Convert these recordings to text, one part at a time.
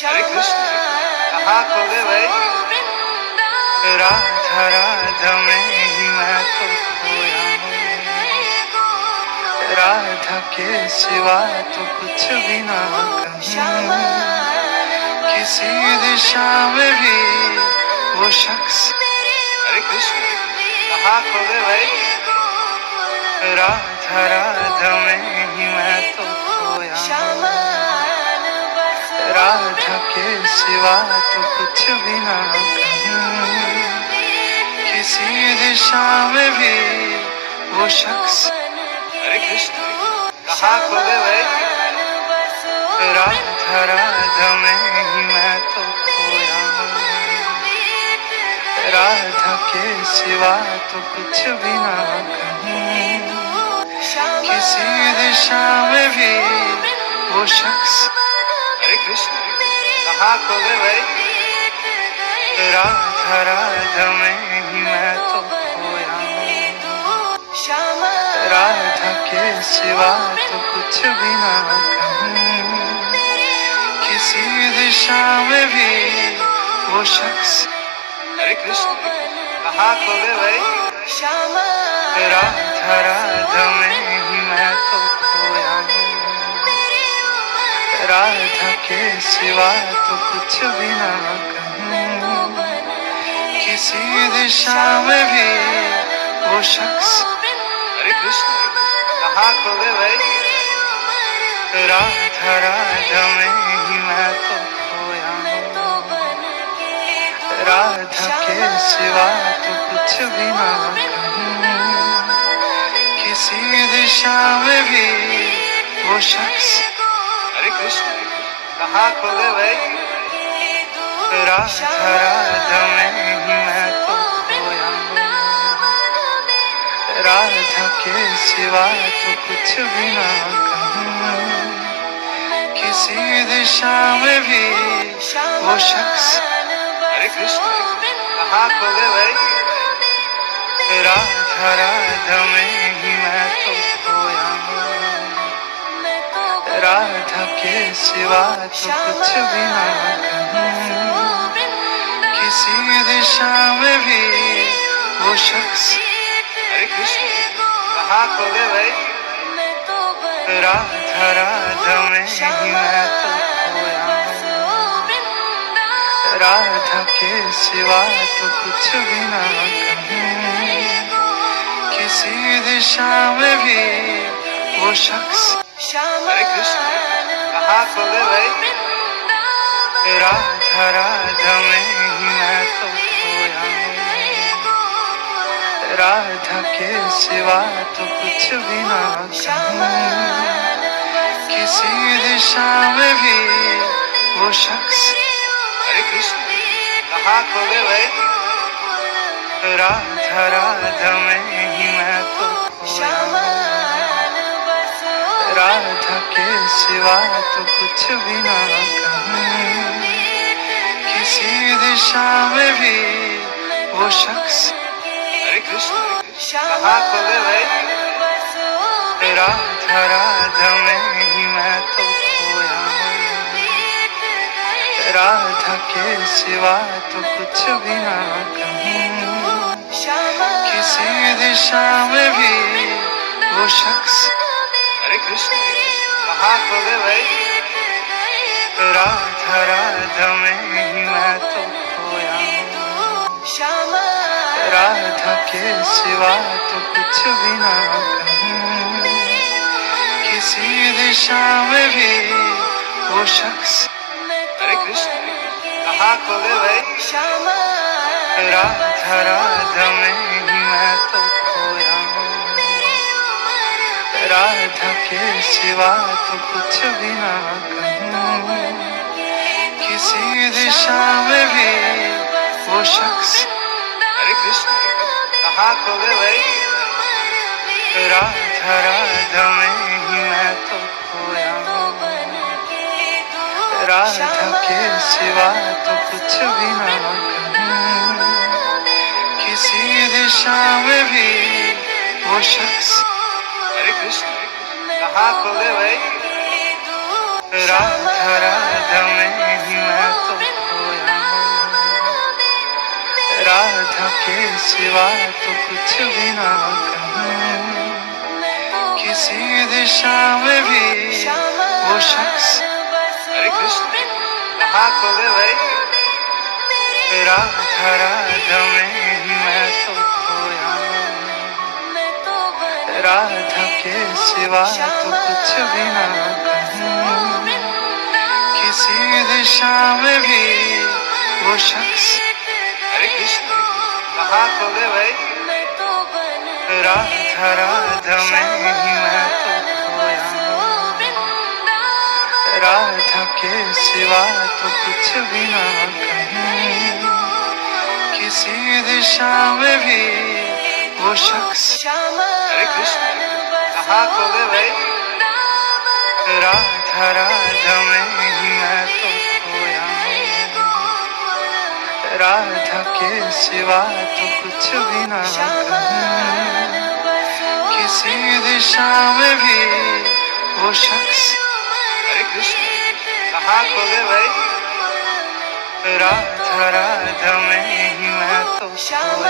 हरे कृष्ण कहाँ खो गए भाई। राधा राधा में ही मैं तो खोया हूँ, राधा के सिवा तो कुछ भी ना कहूँ। किसी दिशा में भी वो शख्स। हरे कृष्ण कहाँ खो गए भाई। राधा राधा में ही मैं तो खोया हूँ, राधा के सिवा तो कुछ भी ना कहूँ। किसी दिशा में भी वो शख्स। हरे कृष्ण कहाँ खो गए भाई। राधा राधा में ही मैं तो खोया हूँ, राधा के सिवा तो कुछ भी ना कहूँ। किसी दिशा में भी वो शख्स। हरे कृष्ण कहाँ खो गए भाई। राधा राधा में ही मैं तो खोया हूँ, राधा के सिवा तो कुछ भी ना कहूँ। किसी दिशा में भी वो शख्स। हरे कृष्ण कहाँ खो गए भाई। राधा राधा में ही मैं तो खोया हूँ, राधा के सिवा तो कुछ भी ना कहूँ। किसी दिशा में भी वो शख्स। हरे कृष्ण कहाँ खो गए भाई। राधा राधा में ही मैं तो खोया हूँ, राधा के सिवा तो कुछ भी ना कहूँ। किसी दिशा में भी वो शख्स। हरे कृष्ण कहाँ खो गए भाई। राधा राधा में ही मैं तो खोया हूँ, राधा के सिवा तो कुछ भी ना कहूँ। किसी दिशा में भी वो शख्स। हरे कृष्ण कहाँ खो गए भाई। राधा राधा में ही मैं तो खोया हूँ, राधा के सिवा तो कुछ भी ना कहूँ। किसी दिशा में भी वो शख्स। हरे कृष्ण कहाँ खो गए भाई। राधा राधा में ही मैं तो खोया हूँ, राधा के सिवा तो कुछ भी ना कहूँ। किसी दिशा में भी वो शख्स। हरे कृष्ण कहाँ खो गए भाई। राधा राधा में ही मैं तो खोया हूँ, राधा के सिवा तो कुछ भी ना कहूँ। किसी दिशा में भी वो शख्स। हरे कृष्ण कहाँ खो गए भाई। राधा राधा में ही मैं तो खोया हूँ, राधा के सिवा तो कुछ भी ना कहूँ। किसी दिशा में भी वो शख्स। हरे कृष्ण कहाँ खो गए भाई। राधा राधा में ही मैं तो खोया हूँ, राधा के सिवा तो कुछ भी ना कहूँ। किसी दिशा में भी वो शख्स। हरे कृष्ण कहाँ खो गए भाई। राधा राधा में ही मैं तो खोया हूँ, राधा के सिवा तो कुछ भी ना कहूँ। किसी दिशा में भी वो शख्स। हरे कृष्ण कहाँ खो गए भाई। राधा राधा में ही मैं तो खोया हूँ, राधा के सिवा तो कुछ भी ना कहूँ। किसी दिशा में भी वो शख्स। हरे कृष्ण कहाँ खो गए भाई। राधा राधा में ही मैं तो खोया हूँ, राधा के सिवा तो कुछ भी ना कहूँ। किसी दिशा में भी वो शख्स। हरे कृष्ण कहाँ खो गए भाई। राधा राधा में ही मैं राधा के सिवा तो कुछ भी ना कहूँ, किसी दिशा में भी वो शख्स। हरे कृष्ण, कहाँ खो गए भाई? राधा राधा में ही मैं तो खोया, राधा के सिवा तो कुछ भी ना कहूँ, किसी दिशा में भी वो शख्स। हरे कृष्ण, कहाँ खो गए भाई? राधा राधा में ही मैं तो खोया, राधा के सिवा तो कुछ भी ना कहूँ, किसी दिशा में भी वो शख्स। हरे कृष्ण, कहाँ खो गए भाई? राधा राधा में ही मैं तो खोया, राधा के सिवा तो कुछ भी ना कहूँ, किसी दिशा में भी वो शख्स। हरे कृष्ण, कहाँ खो गए भाई? राधा राधा में ही मैं तो खोया,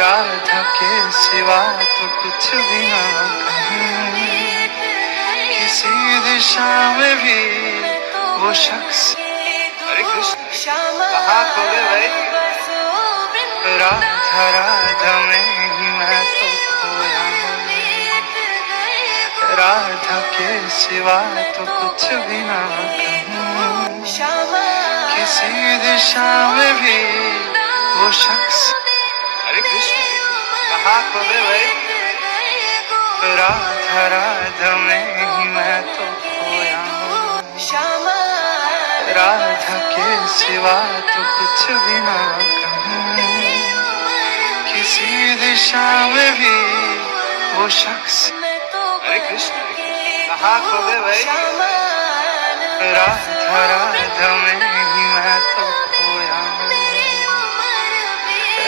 राधा के सिवा तो कुछ भी ना कहूँ, किसी दिशा में भी वो शख्स। हरे कृष्ण, कहाँ खो गए भाई? राधा राधा में ही मैं तो खोया, राधा के सिवा तो कुछ भी ना कहूँ, किसी दिशा में भी वो शख्स। हरे कृष्ण, कहाँ खो गए भाई? राधा राधा में ही मैं तो खोया, राधा के सिवा तो कुछ भी ना कहूँ, किसी दिशा में भी वो शख्स। हरे कृष्ण, कहाँ खो गए भाई? राधा राधा में ही मैं तो खोया,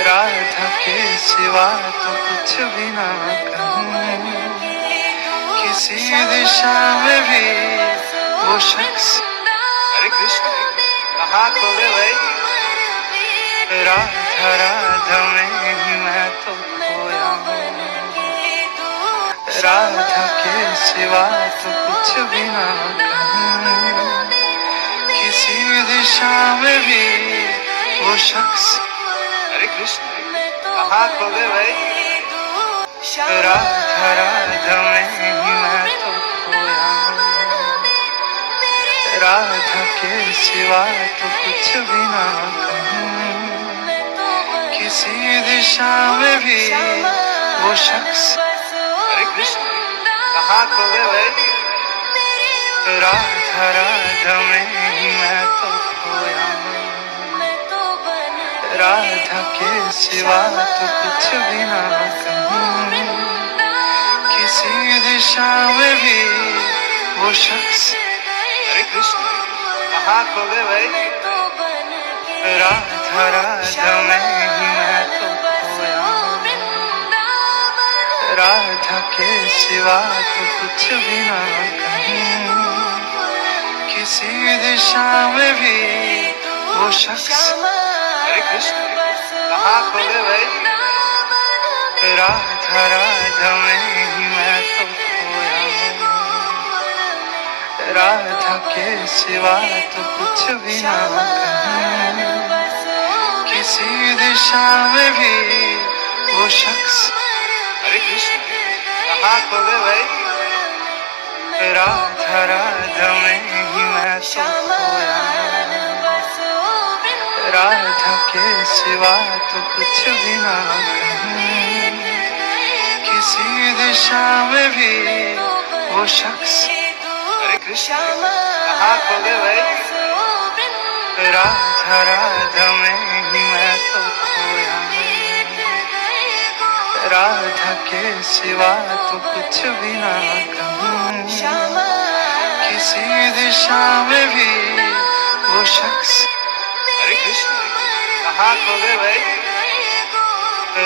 राधा के सिवा तो कुछ भी ना कहूँ, किसी दिशा में भी वो शख्स। हरे कृष्ण, कहाँ खो गए भाई? राधा राधा में ही मैं तो खोया, राधा के सिवा तो कुछ भी ना कहूँ, किसी दिशा में भी वो शख्स। हरे कृष्ण, कहाँ खो गए भाई? राधा राधा में ही मैं तो खोया, राधा के सिवा तो कुछ भी ना कहूँ, किसी दिशा में भी वो शख्स। हरे कृष्ण, कहाँ खो गए भाई? राधा राधा में ही मैं तो खोया, राधा के सिवा तो कुछ भी ना कहूँ, किसी दिशा में भी वो शख्स। हरे कृष्ण, कहाँ खो गए भाई? राधा राधा में ही मैं तो खोया, राधा के सिवा तो कुछ भी ना कहूँ, किसी दिशा में भी वो शख्स। हरे कृष्ण, कहाँ खो गए भाई? राधा राधा में ही मैं तो खोया, राधा के सिवा तो कुछ भी ना कहूँ, किसी दिशा में भी वो शख्स। हरे कृष्ण, कहाँ खो गए भाई? राधा राधा में ही मैं तो खोया, राधा के सिवा तो कुछ भी ना कहूँ, किसी दिशा में भी वो शख्स। हरे कृष्ण, कहाँ खो गए भाई? राधा राधा में ही मैं तो खोया, राधा के सिवा तो कुछ भी ना कहूँ, किसी दिशा में भी वो शख्स। हरे कृष्ण, कहाँ खो गए भाई?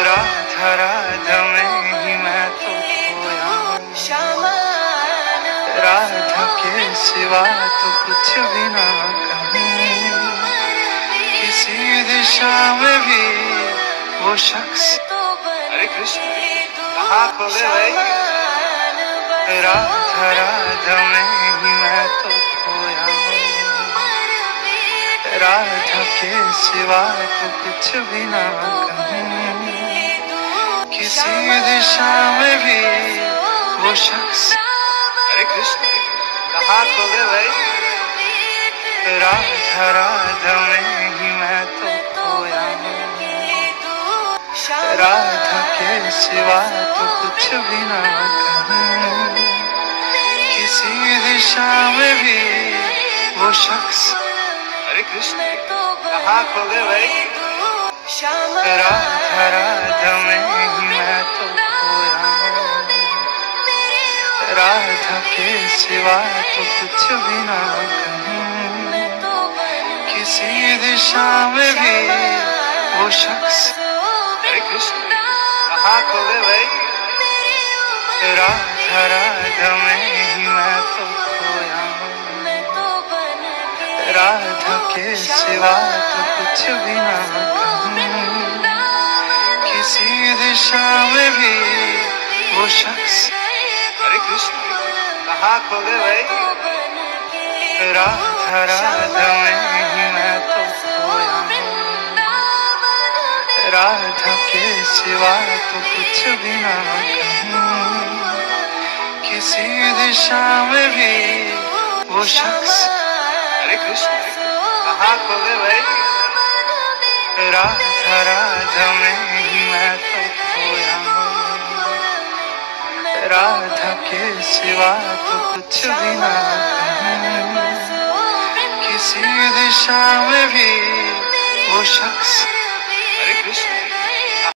राधा राधा में ही मैं तो खोया, राधा के सिवा तो कुछ भी ना कहूँ, किसी दिशा में भी वो शख्स। हरे कृष्ण, कहाँ खो गए भाई? राधा राधा में ही मैं तो खोया हूँ, राधा के सिवा तो कुछ भी ना कहूँ। किसी दिशा में भी वो शख्स। हरे कृष्ण, कहाँ खो गए भाई? राधा राधा में ही मैं तो खोया हूँ, राधा के सिवा तो कुछ भी ना कहूँ। किसी दिशा में भी वो शख्स। हरे कृष्ण, कहाँ खो गए भाई? राधा राधा में ही मैं तो खोया हूँ, राधा के सिवा तो कुछ भी ना कहूँ। किसी दिशा में भी वो शख्स। हरे कृष्ण, कहाँ खो गए भाई? राधा राधा में ही मैं तो खोया हूँ, राधा के सिवा तो कुछ भी ना कहूँ। किसी दिशा में भी वो शख्स। हरे कृष्ण, कहाँ खो गए भाई? राधा राधा में ही मैं तो खोया हूँ, राधा के सिवा तो कुछ भी ना कहूँ। किसी दिशा में भी वो शख्स। हरे कृष्ण, कहाँ खो गए भाई? राधा राधा में ही मैं तो खोया हूँ, राधा के सिवा तो कुछ भी ना कहूँ। किसी दिशा में भी वो शख्स।